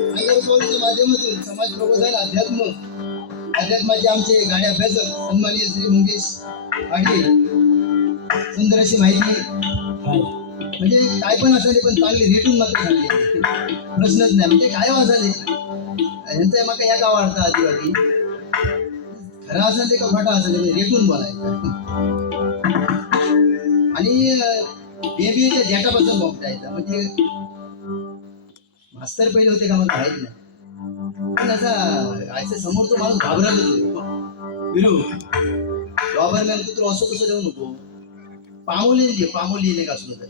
माध्यमातून समाज प्रबोधन अध्यात्माचे आमचे गाडे अभ्यासक सन्माननीय श्री मंगेश पाटील सुंदर अशी माहिती म्हणजे काय पण असाले पण चांगली रेटून मात्र सांगले प्रश्नच नाही म्हणजे काय असाले यांचा माका ह्या गाव वाढता आदिवासी खरा असाले का खोटा असाले रेटून बोलायचं आणि बेबीच्या जेटापासून बोगतायचा म्हणजे मास्तर पहिले होते का मग माहित नाही पण असा समोर तो माणूस घाबरत होतो विरू गव्हर्नमेंट तू असं कसं जाऊ नको पामोली का असलो तर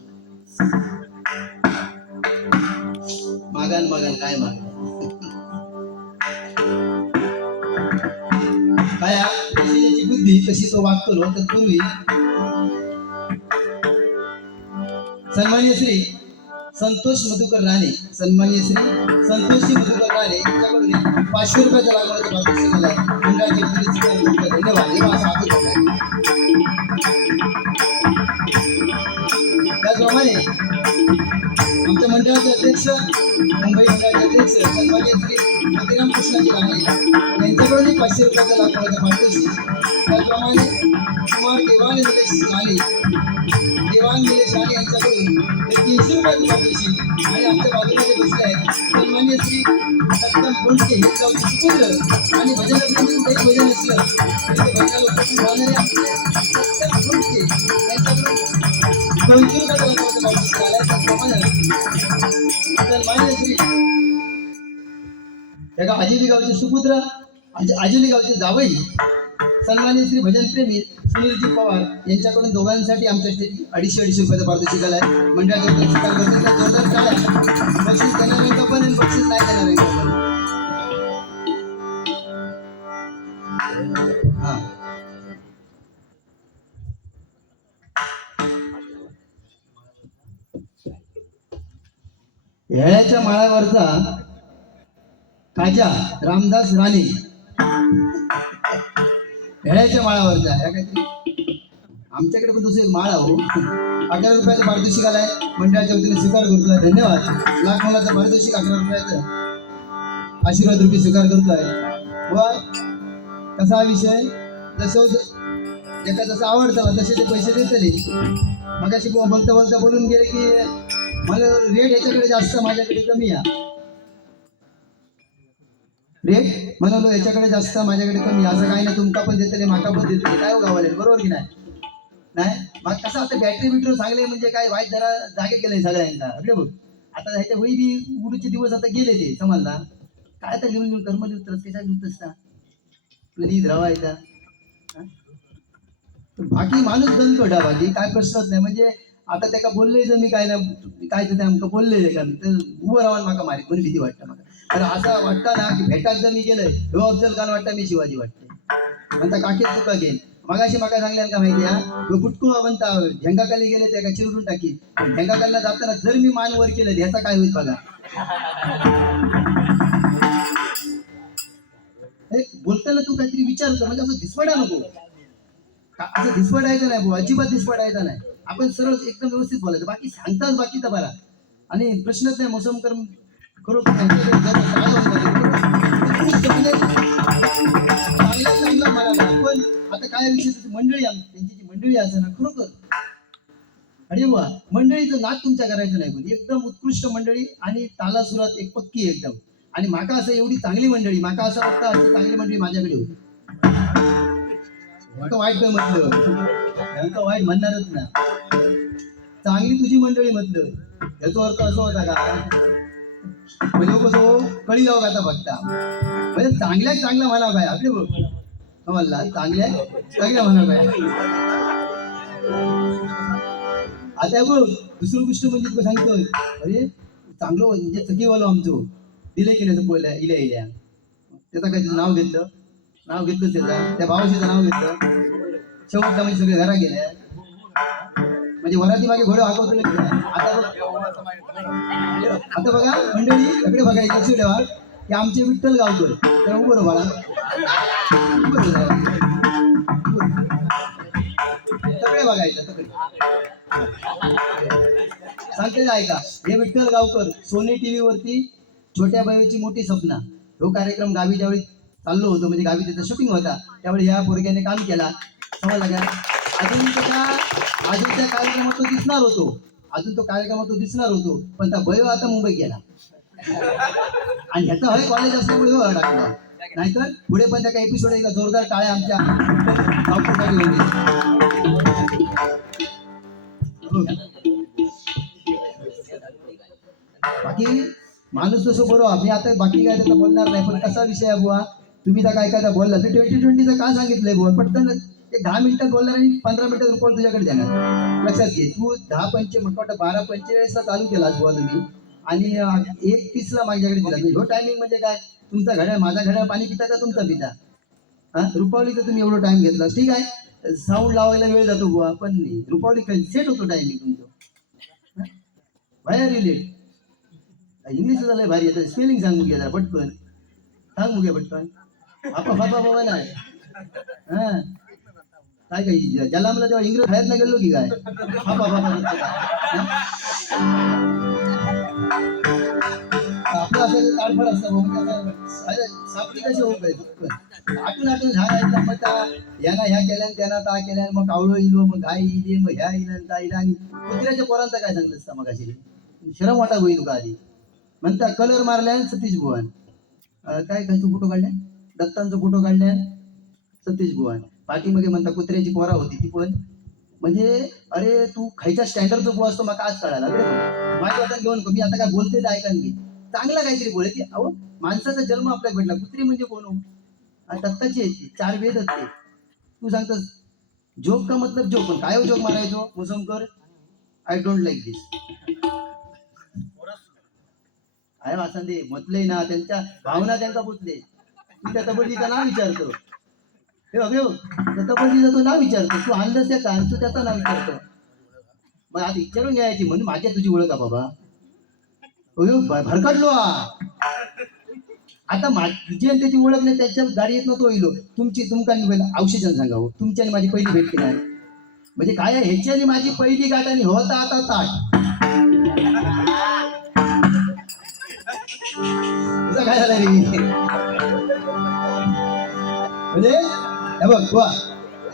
मागान काय मागण काय त्याची बुद्धी तशी तो वागतो तर पूर्वी सन्माननीय श्री संतोष मधुकर राणे यांच्याकडून 500 रुपयाचा लागवडाचा पारितोषिक दिला आहे. धन्यवाद. त्याचप्रमाणे आमच्या मंडळाचे अध्यक्ष मुंबई मंडळाचे अध्यक्ष सन्माननीय श्री मोतीराम कृष्णाजी राणे यांच्याकडून 500 रुपयाचा लागवडाचा पारितोषिक. त्याचप्रमाणे कुमार देवांग निलेश राणे यांच्याकडून 300 रुपयाचं पारितोषिक आणि आमच्या बाजूला जे बसले आहेत सन्माननीय श्री सत्तम कोंडके हे गावचे सुपुत्र आणि भजनामध्ये कुठेही भजन असलं तरी ते भजनाला उपस्थित राहणारे आमचे सत्तम कोंडके यांच्याकडून 200 रुपयाचा लागवडाचा पारितोषिक आलाय. त्याचप्रमाणे सन्माननीय श्री एका आजिली गावचे सुपुत्र आजिली गावचे जावई सन्माननीय श्री भजनप्रेमी सुनीलजी पवार यांच्याकडून दोघांसाठी आमच्यासाठी 250 रुपयाचा पारितोषिक आलाय. मंडळाच्या स्वीकार करतील तर जोरदार टाळ्या. बक्षीस देणाऱ्यांका पण आणि बक्षीस नाही देणाऱ्यांका पण. हेळ्याच्या माळावरचा काजा रामदास राणे हेळ्याच्या माळावरचा काहीतरी आमच्याकडे पण दुसरी एक माळ हो 11 रुपयाचा पारितोषिक आलाय. मंडळाच्या वतीने स्वीकार करतोय. धन्यवाद. लाख मोलाचं पारितोषिक 11 रुपयाचं आशीर्वाद रुपये स्वीकार करतोय. व कसा विषय जसं ज्याचा जसं आवडतं तसे ते पैसे देतले. मगाशी बोलता बोलून गेले की मला रेट याच्याकडे जास्त माझ्याकडे कमी आहे. रेट म्हणालो याच्याकडे जास्त माझ्याकडे कमी असं काही नाही. तुमका पण देतले माका पण देतले काय हो गावाले बरोबर की नाही मग कसं आता बॅटरी बिटरी चांगले म्हणजे काय वाईट जरा जागे गेले सगळ्यांना अरे बघ आता ह्याच्या वही बी उडूचे दिवस आता गेले ते समजला काय आता लिहून कर्म लिहूतस कशा लिहूतस का नीट रवायचा बाकी माणूस बंद कोडा बाकी काय प्रश्नच नाही. म्हणजे आता त्याला बोलले जर मी काय नाही काय तर आमका बोलले का तर उभं राहून माका मारी कोणी भीती वाटतं मला. तर असं वाटतं ना की भेटात जर मी गेलोय हे अफजल खान वाटतं मी शिवाजी वाटते म्हणता काकीत तुका घेईन मगाशी माका सांगल्या का माहिती हा कुटकुळा म्हणता झेंगाखाली गेले त्या का चिरडून टाकी झेंगाखालीला जाताना जर मी मान वर केलं ह्याचा काय होईल बघा. बोलताना तू काहीतरी विचार कर म्हणजे असं धिसपडा नको असं धिसपडायचं नाही भाऊ अजिबात धिसपडायचं नाही. आपण सरळ एकदम व्यवस्थित बोलायचं बाकी सांगताच बाकी तर बरा आणि प्रश्नच नाही मोसम कर खरोखर पण आता काय विषय मंडळी त्यांची जी मंडळी असं ना खरोखर अरे वा मंडळीचं नाद तुमच्या करायचं नाही पण एकदम उत्कृष्ट मंडळी आणि ताला सुरात एक पक्की एकदम आणि माका असं एवढी चांगली मंडळी माका असं वाटतं अशी चांगली मंडळी माझ्याकडे होती. वाईट काय म्हटलं वाईट म्हणणारच ना चांगली तुझी मंडळी म्हटलं याचा अर्थ असं होता का म्हणजे कसं कळी लाव आता बघता म्हणजे चांगला म्हणा काय आपले बघ समजला चांगल्या म्हणा काय. आता बघ दुसरी गोष्ट म्हणजे तुला सांगतोय अरे चांगलं म्हणजे चकीवालो आमचं दिले की नाही बोलल्या इल्या त्याचं काय नाव घेतलं त्याचा त्या भावाशीचं नाव घेतलं शेवटला म्हणजे सगळे घरा गेल्या म्हणजे वराती मागे घोडे हाकवतो आता बघा मंडळी सगळे बघा लक्ष ठेवा की आमचे विठ्ठल गावतोय तर उभं बाळा सगळे तकडे बघायचं तकडे. सांगते ना ऐका, हे विठ्ठल गावकर सोनी टीव्ही वरती छोट्या बहिणीची मोठी स्वप्न तो कार्यक्रम गावी ज्यावेळी चाललो होतो, म्हणजे गावी त्याचा शूटिंग होता, त्यावेळी या पोरग्याने काम केला. समजला का? अजून त्या कार्यक्रमात तो दिसणार होतो, पण त्या बयो आता मुंबईत गेला आणि ह्याचा हय कॉलेज असल्यामुळे हो टाकला. नाहीतर पुढे पण त्या काही एपिसोड एकदा जोरदार टाळ्या आमच्या गावकरसाठी होईल. बाकी माणूस तसं बरोबर, मी आता बाकी काय त्याचा बोलणार नाही, पण कसा विषय आहे बुवा, तुम्ही तर काय बोलला ते 2020चं का सांगितलंय बुवा, पटकन एक 10 मिनिटात बोलणार आणि 15 मिनिटात रुपये तुझ्याकडे देणार. लक्षात घे, तू 12:45 चालू केलास बुवा तुम्ही आणि 1:30 माझ्याकडे दिला. ह्यो टायमिंग म्हणजे काय, तुमचा घड्याळ माझा घड्याळ पाणी पिता का तुमचा पिता? हा, रुपावलीचं तुम्ही एवढं टाइम घेतला, ठीक आहे, साऊंड लावायला वेळ जातो बुवा, पण रुपावली काही सेट होतो टायमिंग तुमचं. बाहेर रिलेट इंग्लिश झालंय भारी येतं, स्पेलिंग सांगू घ्या जरा पटकन, सांगू घ्या पटकन. आपा बाबा बाबा नाही हा काय काही ज्याला मला तेव्हा इंग्रज खायला गेलो की काय, आपा बाबा आपलं असं ताडफड असतं, सापडी कशी होऊ पाहिजे आटून झाडायला, मग याना ह्या केल्यान त्यांना ता केल्यान, मग कावळं इलो, मग गाय इले, मग ह्या इलं ता इला, आणि कुत्र्याच्या पोरांचा काय सांगितलं असतं मग अशी शरम वाटा होईल तुका आधी म्हणता. कलर मारल्या सतीश भुवन, काय खायचं फोटो काढल्या, दत्तांचा फोटो काढल्या सतीश भुवन, पाठीमध्ये म्हणता कुत्र्याची पोरा होती ती पण, म्हणजे अरे तू खायच्या स्टँडर्डचा बुवा असतो मग आज कळाला माझ्या वाटत घेऊन. मी आता काय बोलते ऐका की चांगला काहीतरी बोलते. अहो माणसाचा जन्म आपल्याला भेटला, कुत्री म्हणजे कोण हो, दत्ताची आहे, 4 वेद असते. तू सांगतस जोक का मतलब जोक, पण काय जोक मारायचो मुसमकर, आय डोंट लाईक दिस आहे वाचन दे म्हटलंय ना, त्यांच्या भावना त्यांना पुतले. मी त्या तबडीचं नाव विचारतो, हे बघ त्या तबडीचं तो नाव विचारतो, तू आणलंस त्या का, तू त्याचं नाव विचारतो. मग आता विचारून घ्यायची म्हणून माझ्या तुझी ओळख का बाबा, भरकडलो आता तुझी आणि त्याची ओळख नाही, त्याच्या गाडीत न तो येलो तुमची तुमका औषध सांगावं, तुमची आणि माझी पहिली भेट केली म्हणजे काय आहे, ह्याची आणि माझी पहिली गाठ आणि होता आता ताट. तुझं काय झालं रे म्हणजे हे बघ बुवा,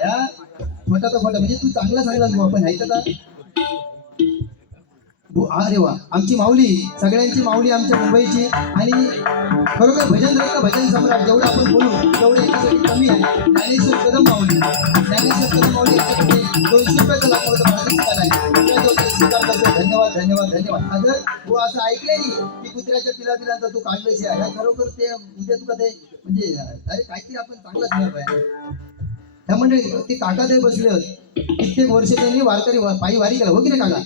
या खोटा तो खोटा म्हणजे तू चांगला सांगलास बुवा, पण ह्याचं का अरे वा, आमची माऊली, सगळ्यांची माऊली आमच्या मुंबईची, आणि खरोखर भजन रत्न भजन सम्राट जेवढं आपण बोलू तेवढं याच्यासाठी कमी आहे. ज्ञानेश्वर कदम माऊली 200 रुपयाचा स्वीकार करतो. धन्यवाद धन्यवाद धन्यवाद. अगर तू असं ऐकलंय की कुत्र्याच्या पिलापिलांचा तू काढलंय आहे, खरोखर ते उद्या तुका ते म्हणजे अरे काहीतरी आपण चांगलंच नाही पाहिजे. त्या म्हणजे ते काका ते बसले कित्येक वर्ष त्यांनी वारकरी पायी वारी केला, हो की नाही काका,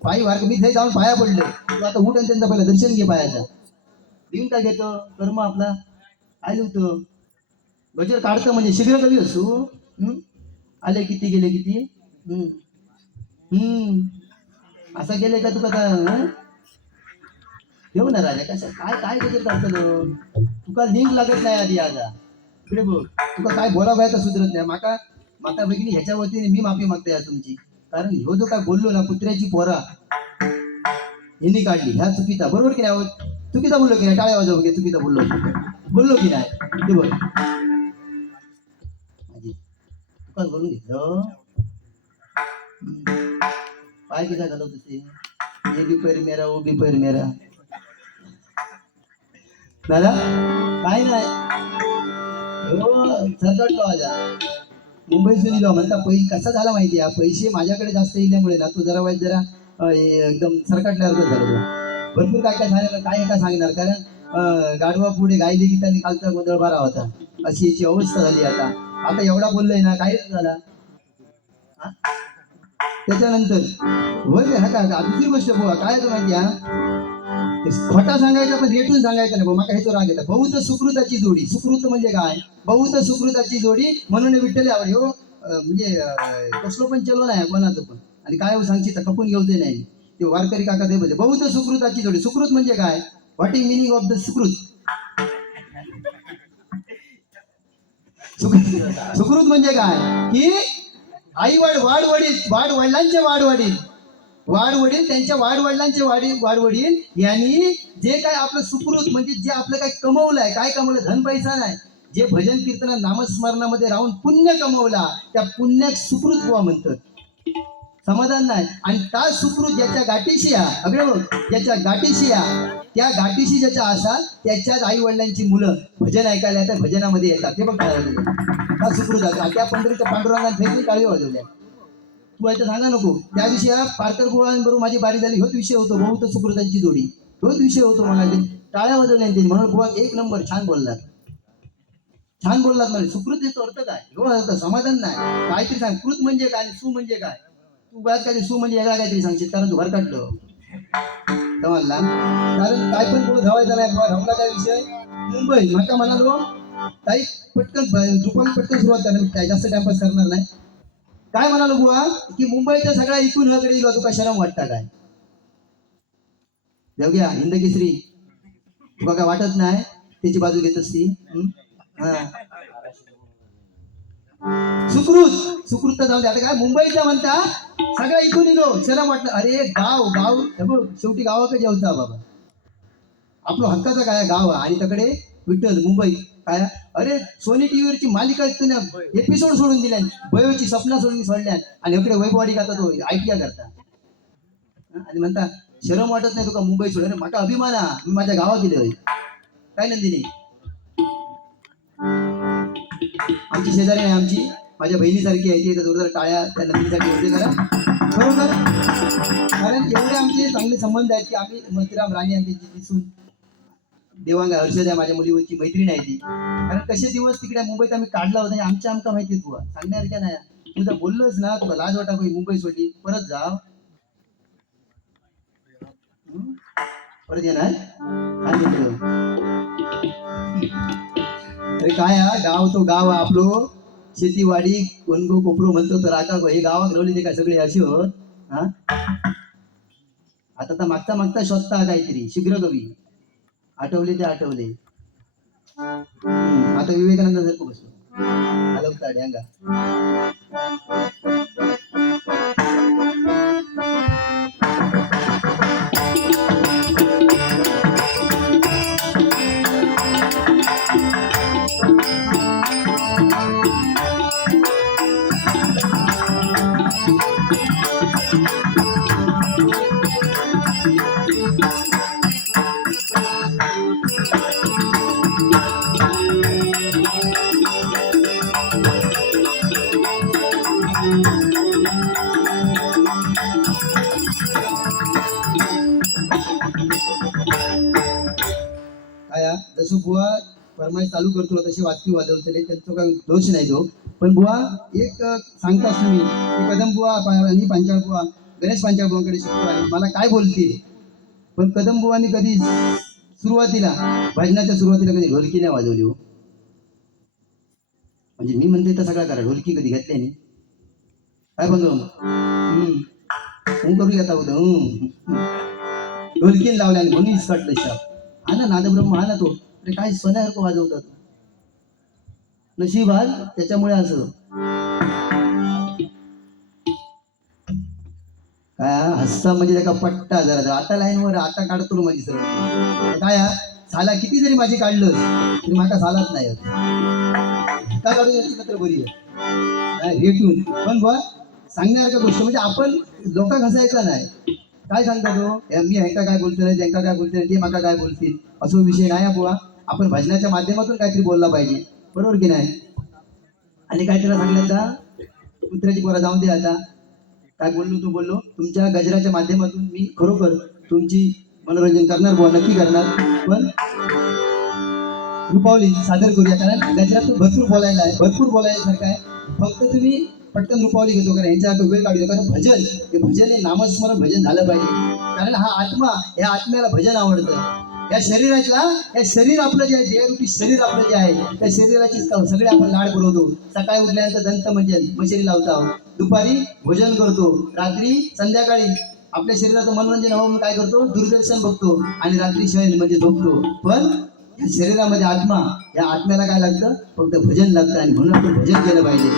पायी वारकरी. मी ते जाऊन पाया पडले, तू आता उठ आणि त्यांचा पहिला दर्शन घे पायाचा, देऊन काय घेतो कर्म आपला आले होतं. गजर काढतं म्हणजे शीघ्र कवी असू, आले किती गेले किती, असं गेले का तुका घेऊ ना राजा, कसं काय काय गजर काढतं तुका लिंक लागत नाही आधी. आता इकडे बघ, तुका काय बोला व्हायचं सुधरत नाही. माका माता भगिनी ह्याच्या वतीने मी माफी मागते या तुमची, कारण ह्यो जो काय बोललो ना कुत्र्याची पोरा यांनी काढली, ह्या चुकीचा बरोबर की नाही, चुकीचा बोललो की नाही, टाळ्या वाजव की चुकीचा बोललो की नाही, ते बोल तुकाच बोलून घेतलं. पाय किती झालं तुझे, ये बी पैर मेरा वो बी पैर मेरा. दादा काय नाही सरकटलो आजा मुंबई सुनीलो म्हणता. कसा झाला माहिती आहे, पैसे माझ्याकडे जास्त येण्यामुळे ना तू जरा वाईट जरा एकदम सरकटल्यासारखं झालं. भरपूर काय काय सांगणार, काय सांगणार, कारण गाढवा पुढे गायले की त्यांनी कालचा गोंधळ बारा होता, अशी याची अवस्था झाली. आता आता एवढा बोललोय ना, काहीच झाला. त्याच्यानंतर होय हा का दुसरी गोष्ट बुवा काय तर माहिती हा, खोटा सांगायचा पण रेटून सांगायचं नाही. मला हेच राग येतात. बहुत सुकृताची जोडी, सुकृत म्हणजे काय, बहुत सुकृताची जोडी म्हणून विठ्ठल यावर हो म्हणजे कसलो पण चलो नाही कोणाचं पण, आणि काय सांगची तर खपून घेऊ दे नाही. ते वारकरी काका ते म्हणजे बहुत सुकृताची जोडी. सुकृत म्हणजे काय, what is meaning of the sukrut. सुकृत म्हणजे काय की आई वाडवडील वाडवडील त्यांच्या वाडवडिलांचे वाडवडील यांनी जे काय आपलं सुकृत म्हणजे जे आपलं काय कमवलंय, काय कमवलं, धन पैसा नाही, जे भजन कीर्तन नामस्मरणामध्ये राहून पुण्य कमवला त्या पुण्यात सुकृत बुवा म्हणतात. समाधान नाही. आणि त्या सुकृत ज्याच्या गाठीशी अगळे बघ, ज्याच्या गाठीशी त्या गाठीशी ज्याच्या असा त्याच्याच आई वडिलांची मुलं भजन ऐकायला येतात, भजनामध्ये येतात. ते बघ काय हा सुकृत आता त्या पंढरीच्या पांडुरंगात भेटली काळी वाजवल्या. तू आता सांगा नको. त्या दिवशी पारकर बुवांबरोबर माझी बारी झाली, होत विषय होतो बहुत सुकृतांची जोडी, होत विषय होतो. मला ते टाळ्या वाजवल्या त्यांनी, म्हणून बुवा एक नंबर छान बोललात, छान बोललात. म्हणजे सुकृत याचा अर्थ काय, हो समाधान नाही. काहीतरी सांग, कृत म्हणजे काय, सु म्हणजे काय. तू बऱ्याच काहीतरी सु म्हणजे वेगळा काहीतरी सांगशील, कारण तू भर काढलं समजला. कारण काय पण बोलत धावायचा नाही. धावला काय विषय, मुंबई माका म्हणालो काही पटकन दुपारी पटकन सुरुवात करणार, काय जास्त टाइमपास करणार नाही. काय म्हणालो बुवा की मुंबईच्या सगळ्या इकून कडे गेलो, तुका शरम वाटता काय. जाऊ घ्या हिंद केसरी, तुका काय वाटत नाही त्याची बाजू घेत असती. सुकृत जाऊ दे. आता काय मुंबईच्या म्हणता सगळ्या इथून येलो, शरम वाटलं. अरे गाव गाव शेवटी गावाकडे जेवता बाबा, आपलं हक्काचा काय गाव आणि त्याकडे विठ्ठल मुंबई काय. अरे सोनी टीव्हीवरची मालिका एपिसोड सोडून दिल्या, वयोची स्वप्न सोडल्या आणि इकडे वैभवाडी करता, तो ITI करता आणि म्हणता शरम वाटत नाही तुका मुंबई सोड. अरे माझा अभिमान मी माझ्या गावात गेले काय. नंदिनी आमची शेजारी आहे, आमची माझ्या बहिणीसारखी आहे ती, जोरदार टाळ्या त्या नंदिनीसाठी होते करा बरोबर. कारण एवढे आमचे चांगले संबंध आहेत की आम्ही मोतीराम राणी आणि त्यांची दिसून देवांगा हर्षद आहे माझ्या मुलीवरची मैत्रीण आहे ती. कारण कसे दिवस तिकडे मुंबईत आम्ही काढला होता आमका माहिती तुला सांगण्यासारख्या नाही. तुझा बोललोच ना, तुला लाज वाटा मुंबई सोडली परत जा, परत येणार काय मित्र. अरे काय गाव तो गाव आपलो, शेतीवाडी कोणगो कोपरो म्हणतो तर आता हे गावात रवली ते काय सगळे असे होत. आता तर मागता शोधता काहीतरी शीघ्र कवी आठवले ते आठवले. आता विवेकानंद जर बसतो हलवता ड्यांगा. जसं बुवा फरमाईश चालू करतो तसे वाचकी वाजवतले, त्यांचा काही दोष नाही तो. पण बुवा एक सांगताच तुम्ही की कदम बुवा आणि पांचाळ बुवा गणेश पांचाळ बुवांकडे शिकतो आहे, मला काय बोलतील. पण कदम बुवांनी कधी सुरुवातीला भजनाच्या सुरुवातीला कधी ढोलकी नाही वाजवली हो. म्हणजे मी म्हणते तर सगळा करा, ढोलकी कधी घेतली नाही काय बघ करू घेता होतं ढोलकीन लावल्या आणि म्हणून इसकटलं शाप. हा ना नादब्रह्म हा ना तो, अरे काय सोन्यासारखं वाजवतात नशीब आज त्याच्यामुळे असं काय हसता म्हणजे त्याचा पट्टा जरा आता लाईनवर आता काढतो माझी सरळ काय साला किती जरी माझी काढलं तरी माझा सालाच नाही काय काढून याची मात्र बरी आहे रेटून. पण बुवा सांगण्यासारखं गोष्ट म्हणजे आपण लोकांक हसायचा नाही. काय सांगता तो मी ह्यांका काय बोलतो नाही, त्यांका काय बोलतो नाही, ते माका काय बोलतील असं विषय नाही बुवा. आपण भजनाच्या माध्यमातून काहीतरी बोलला पाहिजे बरोबर की नाही. आणि काय त्याला सांगितलं कुत्र्याची पोरा जाऊन दे. आता काय बोललो तू बोललो तुमच्या गजराच्या माध्यमातून मी खरोखर तुमची मनोरंजन करणार बुवा, नक्की करणार. पण रुपावली सादर करूया कारण गजरातून भरपूर बोलायला आहे, भरपूर बोलायसारखं आहे. फक्त तुम्ही पटकन रुपावली घेतो कारण यांच्या वेळ काढतो. कारण भजन हे भजन हे नामस्मरण भजन झालं पाहिजे. कारण हा आत्मा, या आत्म्याला भजन आवडतं. या शरीरातला या शरीर आपलं जे आहे, देहरूपी शरीर आपलं जे आहे त्या शरीराची सगळे आपण लाड पुरवतो. सकाळी उठल्यानंतर दंत मशरी लावतो, दुपारी भोजन करतो, रात्री संध्याकाळी आपल्या शरीराचं मनोरंजन हवं म्हणून काय करतो दूरदर्शन बघतो आणि रात्री शयन म्हणजे झोपतो. पण या शरीरामध्ये आत्मा, या आत्म्याला काय लागतं फक्त भजन लागतं आणि म्हणून आपण भजन केलं पाहिजे.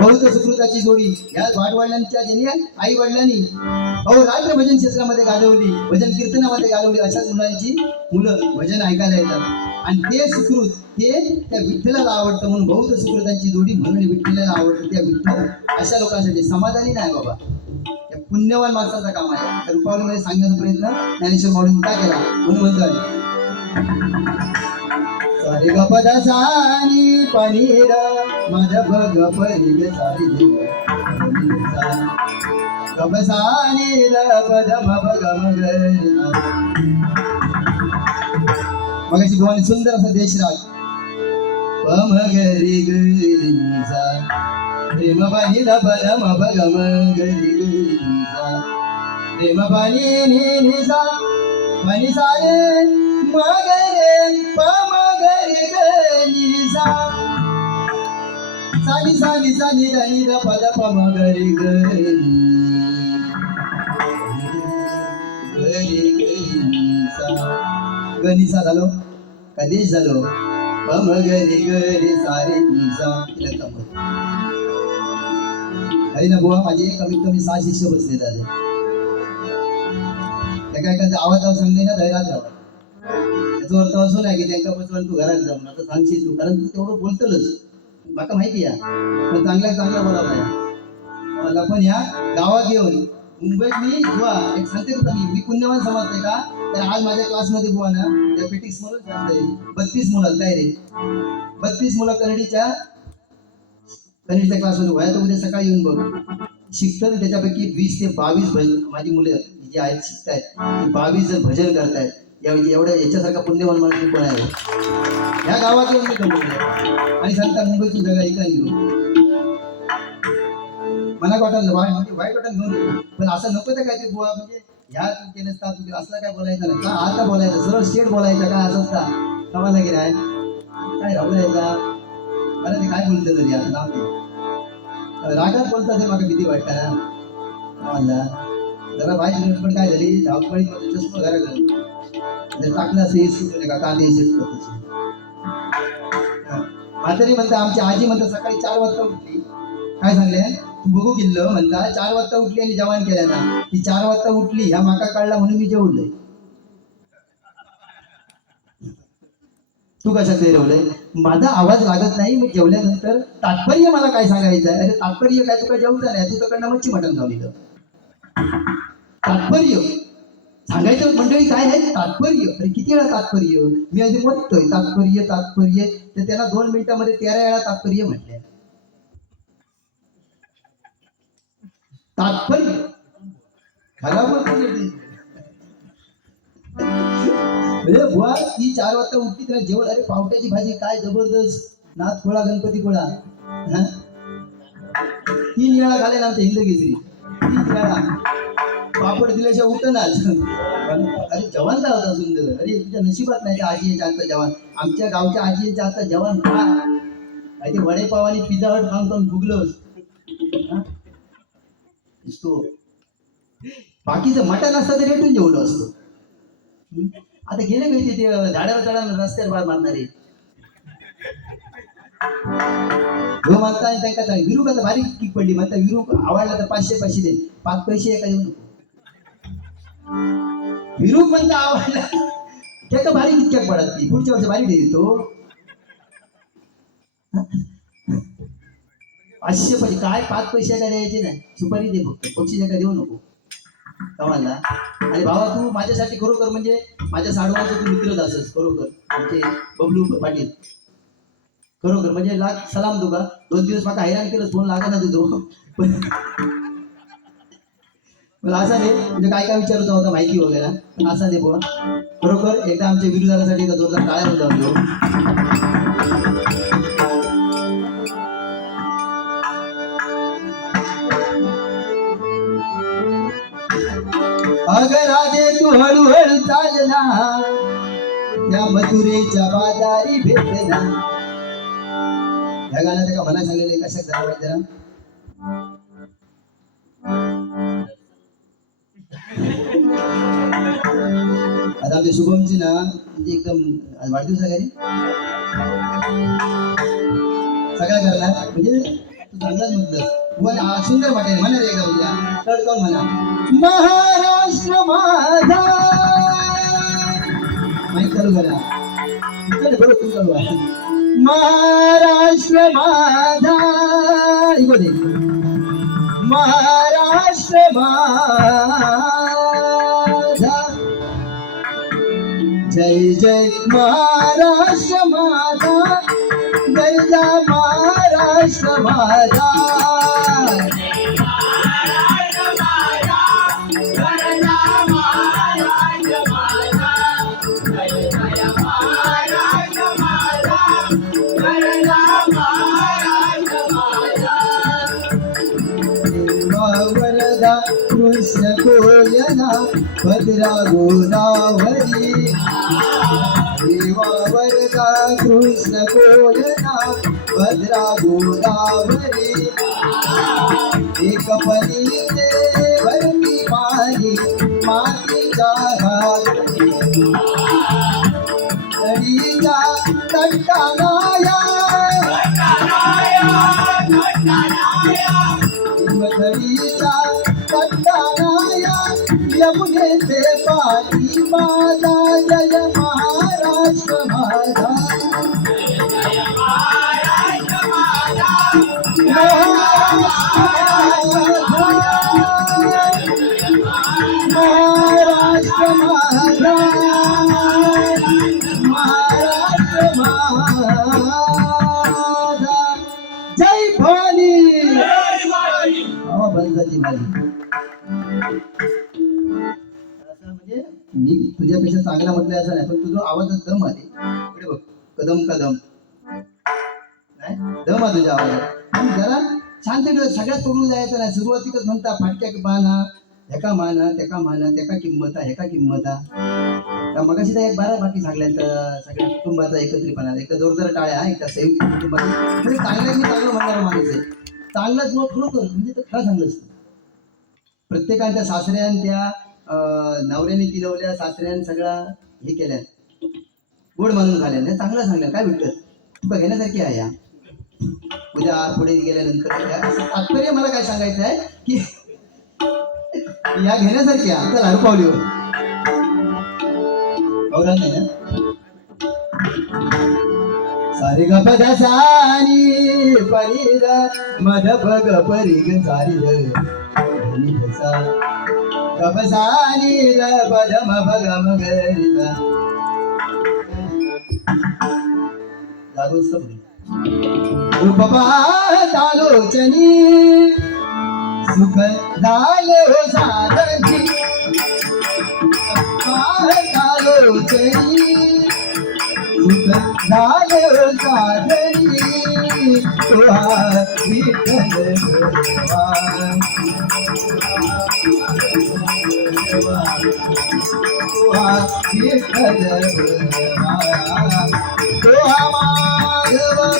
बहुत सुकृताची जोडी या वाडवडिलांच्या ज्यांनी आई वडिलांनी अहो रात्र भजन क्षेत्रामध्ये घालवली, भजन कीर्तनामध्ये घालवली, अशाच मुलांची मुलं भजन ऐकायला येतात आणि ते सुकृत ते त्या विठ्ठलाला आवडतं म्हणून बहुत सुकृतांची जोडी म्हणून विठ्ठलाला आवडतं. त्या विठ्ठल अशा लोकांसाठी समाधानी नाही बाबा, त्या पुण्यवान माणसाचं काम आहे. तर रुपावलीमध्ये सांगण्याचा प्रयत्न ज्ञानेश्वर माऊलींनी का केला म्हणून म्हणतोय सारे गपदा सानी पनीर मध बग परी सारी गपसानी पद मग मगाशी भगवान सुंदर असा देशराग पम गरी गरीसा प्रेम पाणी पद मग गरी गरीसा प्रेम पाणी निसा पाणी सारे मगरे पम गरी गरीसा सानी सानी सानी धनी पद पम गरी गरी गणिसा झालो कधीच झालो पम गरी गरी सारे निसा तिला कमत अरे ना बुवा माझे कमीत कमी 6 शिष्य बसले झाले. त्या काय काय आवाज सांगणे ना धैर्यात राहा. याचा अर्थ असो नाही की त्यांना बसवून तू घरात जाऊन आता सांगशील तू, कारण तू तेवढं बोलतलच माका माहिती आहे. पण चांगला बोलावला मला पण या गावात येऊन मुंबईत मी बुवा एक सांगते का मी पुण्यवान समजते का. तर आज माझ्या क्लासमध्ये बुवा ना त्या पेटिक्स म्हणून सांगते 32 मुलं काय रे 32 मुलं कन्नडीच्या क्लासमध्ये वया. तर उद्या सकाळी येऊन बघ शिकतात. त्याच्यापैकी 20 ते 22 माझी मुलं जी आहेत शिकतायत 22 जण भजन करतायत. एवढ्या याच्यासारखा पुण्यवान माणूस पण आहे ह्या गावात येऊन मी कमवले आणि सांगता मुंबईतून सगळ्या ठिकाणी मला वाटलं म्हणजे वाईट वाटत घेऊन पण असं नको तर काहीतरी बुवा म्हणजे ह्या तू केलंस का तू असं काय बोलायचं नाही का. आता बोलायचं सरळ स्टेट बोलायचं काय असं का कमाला की नाही काय राहूयाचा मला ते काय बोलतं तरी आता लांब रागात बोलतात ते मला भीती वाटतं ना मला जरा बाईक पण काय झाली धावपळी चष्मा घरात टाकलं असं सुटले का कांदे म्हातारी म्हणता आमची आजी म्हणता सकाळी 4 वाजता उठली काय सांगले तू बघू किल्लं म्हणता 4 वाजता उठली आणि जेवण केल्या ना ती 4 वाजता उठली ह्या माका कळला म्हणून मी जेवलोय. तू कशात फिरवलंय माझा आवाज लागत नाही मग जेवल्यानंतर तात्पर्य मला काय सांगायचं आहे. अरे तात्पर्य काय तुका जेवता नाही तू तकडनं मच्छी मटण खावली. तात्पर्य सांगायचं मंडळी काय आहे तात्पर्य. अरे किती वेळा तात्पर्य मी असे म्हणतोय तात्पर्य तात्पर्य तर त्याला 2 मिनिटामध्ये 13 वेळा तात्पर्य म्हटले. तात्पर्य खराब म्हणजे बुवा ती 4 वाजता उठली त्याला जेवण. अरे पावट्याची भाजी काय जबरदस्त नाथ खोळा गणपती खोळा 3 वेळा घालेल आमच्या हिंदकेसरी 3 वेळा पापड दिल्याशिवाय उठनाच. अरे जवान काय होता सुंदर. अरे तुझ्या नशिबात नाही आजीच्या हातचा जवान. आमच्या गावच्या आजीच्या हातचा जवान खा ते वडेपाव आणि पिझ्झा हट खाऊन खाऊन फुगलोस. बाकीचं मटण असतं तर रेटून जेवलो असतो. आता गेले काही ते झाडावर चढा रस्त्यावर बार मारणारे जो म्हणता त्यांना विरू का भारी किक पडली म्हणता विरू आवडला तर 500 दे 5 पैसे एका देऊ नको. विरू म्हणता आवडला त्याचा भारी कितक्यात पडत ती पुढच्या वर्षी भारी देतो 500 पैसे काय 5 पैसे का द्यायचे नाही सुपारी दे फक्त पक्षी का देऊ नको कमाला. आणि भावा तू माझ्यासाठी खरोखर म्हणजे माझ्या साडवाचा तू मित्रच असस खरोखर आमचे बबलू पाटील खरोखर म्हणजे लाख सलाम तुका. 2 दिवस माका हैराण केलं फोन लागा ना तुझो मला असा दे म्हणजे काय काय विचारत होता माहिती वगैरे पण असा दे बुवा खरोखर एकदा आमच्या विरोधासाठी जोरदार टाळ्या होता. अगं राधे तू हळूहळू चालना त्या मथुरेच्या बाजारी भेटना. ह्या गाण्यात का मला सांगलेलं कशा जरा जरा आता आमच्या शुभमची ना म्हणजे एकदम वाढदिवस आहे सगळ्या करणार म्हणजे तू चांगलाच म्हटलं सुंदर वाटेल म्हणा रे एकदा उद्या तडकावून म्हणा महाराष्ट्र माझा माहिती चालू करा बरोबर तू चालू आहे महाराष्ट्र माझा इको दे महाराष्ट्र माझा जय जय महाराष्ट्र माझा जय जय महाराष्ट्र माझा वरदा कृष्ण कोयना भद्रा गोदावरी देवा वरदा कृष्ण कोयना भद्रा गोदावरी एक पलीचे वरती मारी मातीचा घागरी तडीचा तट्टानाया मधुरीचा तट्टानाया यमुनेचे पाणी माझा जय महाराष्ट्र माझा महाराष्ट्र माझा महाराष्ट्र माझा जय भवानी बंदाची माझी म्हणजे मी तुझ्यापेक्षा चांगला म्हटलं असं नाही पण तुझा आवाजात दम आहे इकडे बघ कदम कदम नाही दम आहे तुझ्या आवाजात जरा शांत सगळ्यात पकडून जायचं नाही सुरुवातीकच म्हणता फाटक्या बाना ह्याका माना त्याका माना त्याका किंमता ह्याका किंमता मगाशी तर एक बारा बाकी सांगल्यात सगळ्या कुटुंबाचा एकत्रितपणा एक जोरदार टाळ्या एका संयुक्त कुटुंबाचा म्हणजे चांगलं मी चांगलं म्हणणारा माणूस आहे चांगलाच मग खरोखर म्हणजे तर खरं चांगलं असतं प्रत्येकाच्या सासऱ्यान त्या नवऱ्याने तिलवल्या सासऱ्यान सगळा हे केल्या गोड मानून खाल्या चांगलं सांगल्या काय भेटत तुका घेण्यासारखी आहे या उद्या पुढे गेल्यानंतर तात्पर्य मला काय सांगायचं आहे की या घेण्यासारखी आहे चला पावली नाही ना सारे ग पद सानी परिद मध भग परिग सारी गपसानी र पद म भग मगरिदा जागोस्त उपपातालोचनी सुख झालो साधनी उपपातालोचनी सुख झालो साधनी तुहा विठ्ठल तुहा विठ्ठल तुहा माधव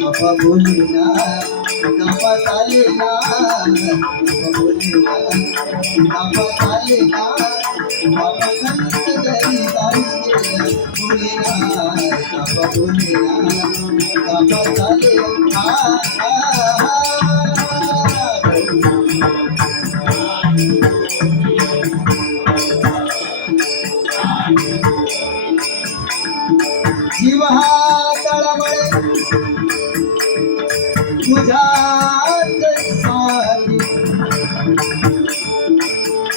बाबा बोले ना बाबा चाले ना बाबा बोले ना बाबा चाले ना बाबा संत घरी गाई गेलं बोले ना बाबा बोले ना बाबा चाले जीव हा तळमळे तुझ्याच सारी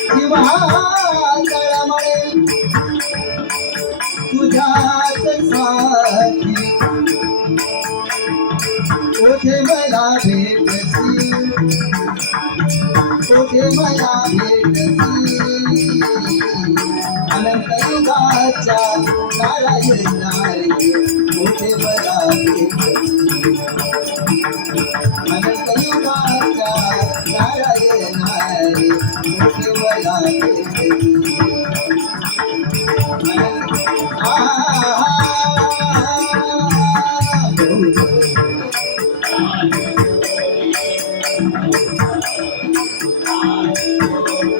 जीव हा तळमळे तुझ्याच सारी ओठे मला भेटसी ओठे मला भेटसी अनंत युगाच्या काळा येणारे मोठे मला अनंत युगाच्या काळा येणारे मोठे मला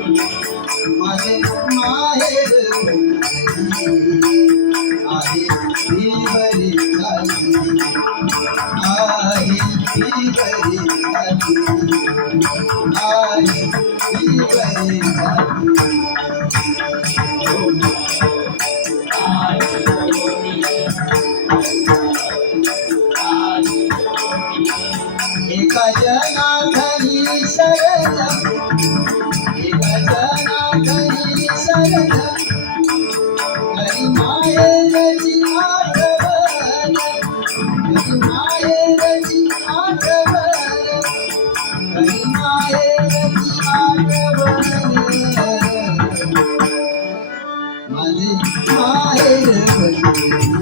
माझे माहेर आहे ती बरी झाली आहे ती बरी झाली आहे ती बरी झाली एका जनार्दनी शरण एका जनार्दनी शरण हरी मायेची आठवण हरी मायेची आठवण हरी मायेची आठवण माझे माहेर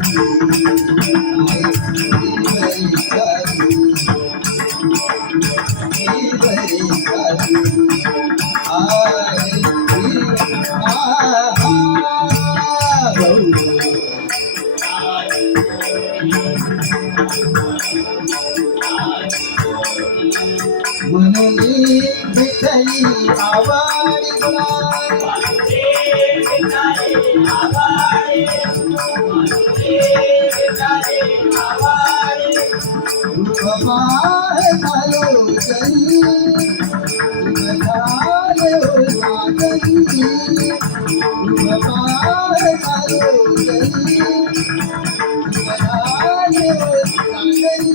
मननी विठ्ठली आवाडी पाय झालो तरी झाले हो सागरी पाय झालो तरी झाले हो सागरी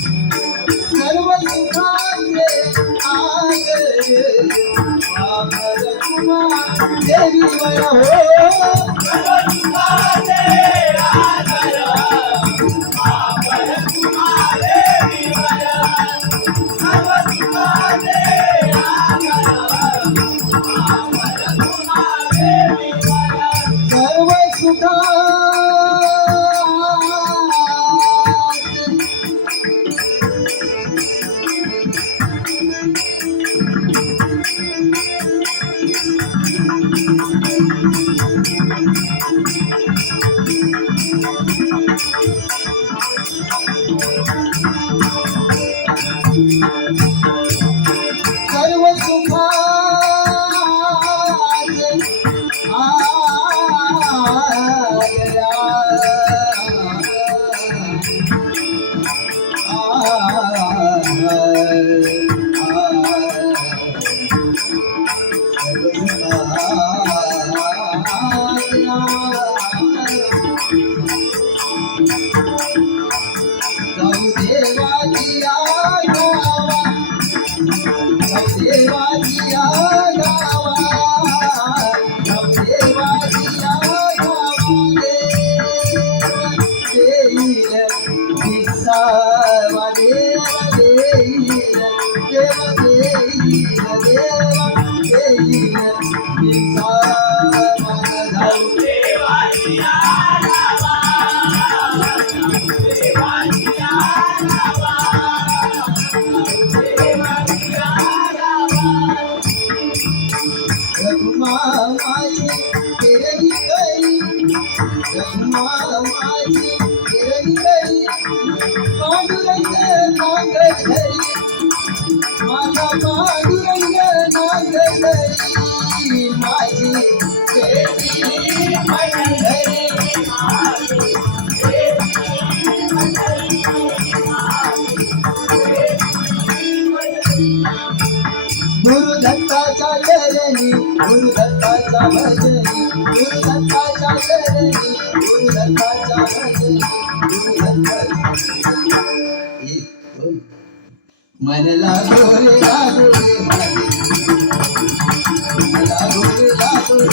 सर्व सुखाचे आगे आभर तुम्हा देवी वर हो सर्व सुखाचे आगर आभर तुम्हा देवी वर सर्व सुखाचे आगर आभर तुम्हा देवी वर सर्व सुखा घरी पांडुरंग नांगरधरी माझा पांडुरंग नांगरधरी माझी देवी पंढरी गुरुदत्ताच्या चरणी गुरुदत्ताच्या भजनी गुरुदत्ताच्या चरणी गुरुदत्ताच्या भजनी गुरुदत्ताच्या मनला गोरे लागोरे मनला गोरे लागोरे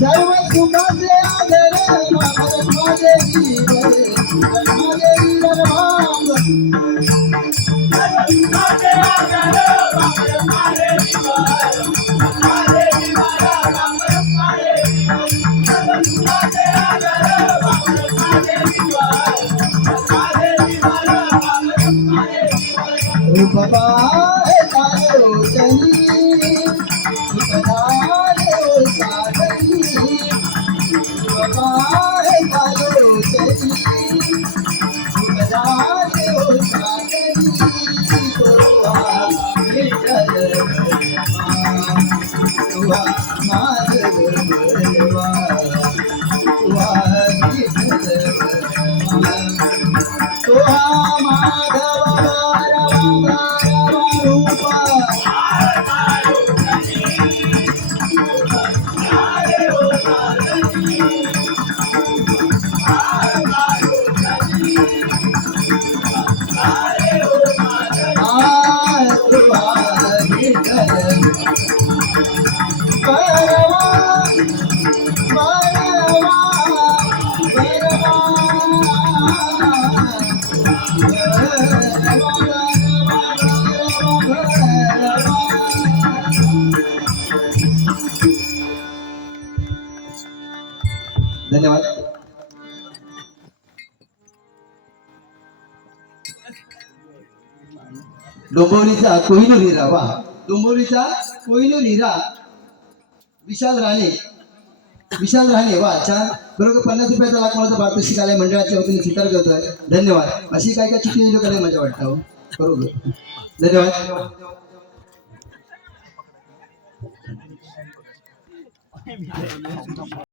सर्व सुखाचे आदर माझे जीवन माझे जीवन भांग रूपा हे तारो चली सुखदारो सागरी रूपा हे तारो चली सुखदारो सागरी तोवा विठ्ठल तोवा माधव देवा तोवा विठ्ठल तोवा माधव धन्यवाद. डोंबिवलीचा कोहिनूर हिरा वा डोंबिवलीचा कोहिनूर हिरा विशाल राणे वा छान बरोबर 50 रुपयाचा लाख मला पारितोषिक आलंय मंडळाच्या वतीने स्वीकार करतोय. धन्यवाद. अशी काय काय चिठ्ठी करायला मजा वाटतं. बरोबर. धन्यवाद.